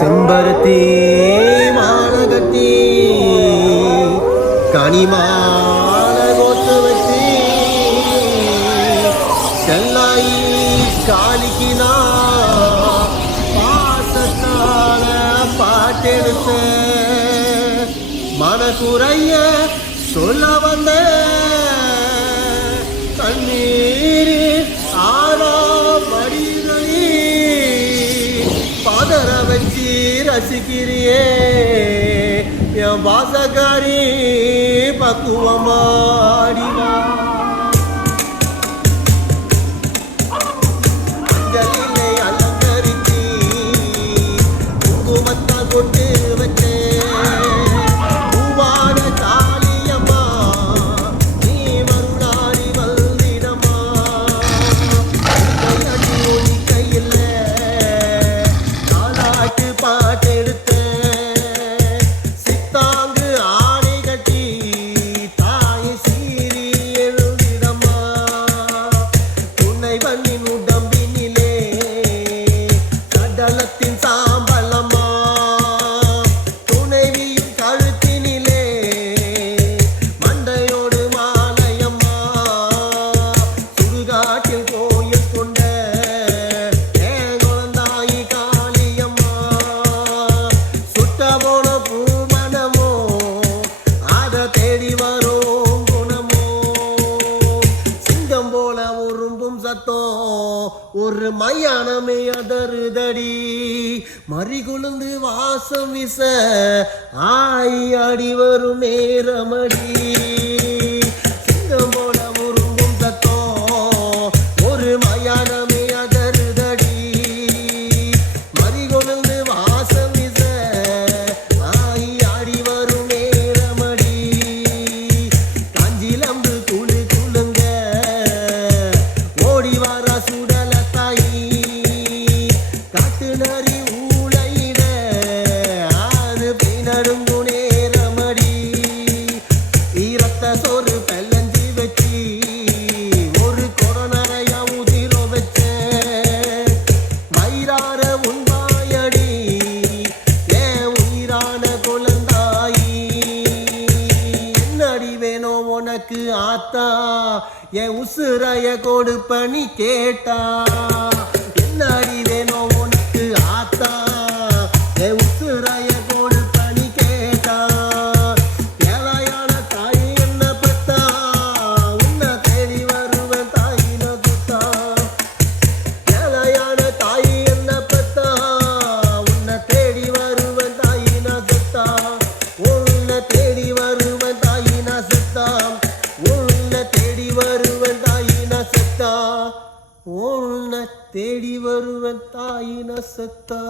செம்பருத்தி மானகட்டி கனிமான கோத்து வச்சு செல்லாயி காலிக்கினா பாசத்தால பாட்டெடுத்த மனக்குறைய சொல்ல வந்த கண்ணீர் ஆனா வடிகளி பதற வச்சு ரசிக்கிறியே என் வாசகாரி பக்குவமாடிவா அஞ்சலிலே அலங்கரிச்சி குங்குமத்தா கொண்டு வச்சே பூவான காளியம்மா நீ மருளாடி வல்லிடம்மா கையடி ஒளி கையில் நாளாட்டு பாட்டெடுத்த சித்தாங்கு ஆடை கட்டி தாய் சீரி எழுதிடம்மா துணை வண்ணின் உடம்பினிலே கடலத்தின் சாம்பலம்மா துணைவியின் கழுத்தினிலே மண்டையோடு மாலையம்மா சுடுகாட்டில் கோயில் கொண்ட ஏன் குழந்தாயி காளியம்மா சுட்ட போன பூமணமோ அத தேடி வரும் குணமோ சிங்கம் போல உரும்பும் சத்தம் ஒரு மையானமே அதறுதடி மறிகுழுந்து வாசம் வீச ஆய் அடி வரும் நேரமடி சிங்கம் போல உரும்பும் சத்தம் ஒரு மையானமே அதறுதடி மறிகுழுந்து வாசம் வீச ஆய் அடி வரும் நேரமடி காஞ்சிலம்பு குழு குழுங்க ஓடி வர சுடல தாயி காட்டு நரி ஊழையிட அது பின்னடுங்கு நேரமடி ஈரத்த சோறு பெல்லஞ்சி வச்சு ஒரு கொடநரைய உதிரோ வச்ச மயிரார உண்பாயடி ஏன் உயிரான குழந்தாயி என்னடி வேணும் உனக்கு ஆத்தா என் உசுரைய கொடுப்பனி கேட்டா என்னடி வேணும் உனக்கு ஆத்தா என் உசுரைய கொடுப்பனி கேட்டா ஏழையான தாய் என்ன பெத்தா உன்னை தேடி வருவேன் தாயின குத்தா ஏழையான தாய் என்ன பெத்தா உன்னை தேடி வருவேன் தாயின சுத்தா உன்னை தேடி வருவேன் தாயின சுத்தா உன்னை தேடி வருவேன் தாயின சத்தா உன்னை தேடி வருவேன் தாயின சத்தா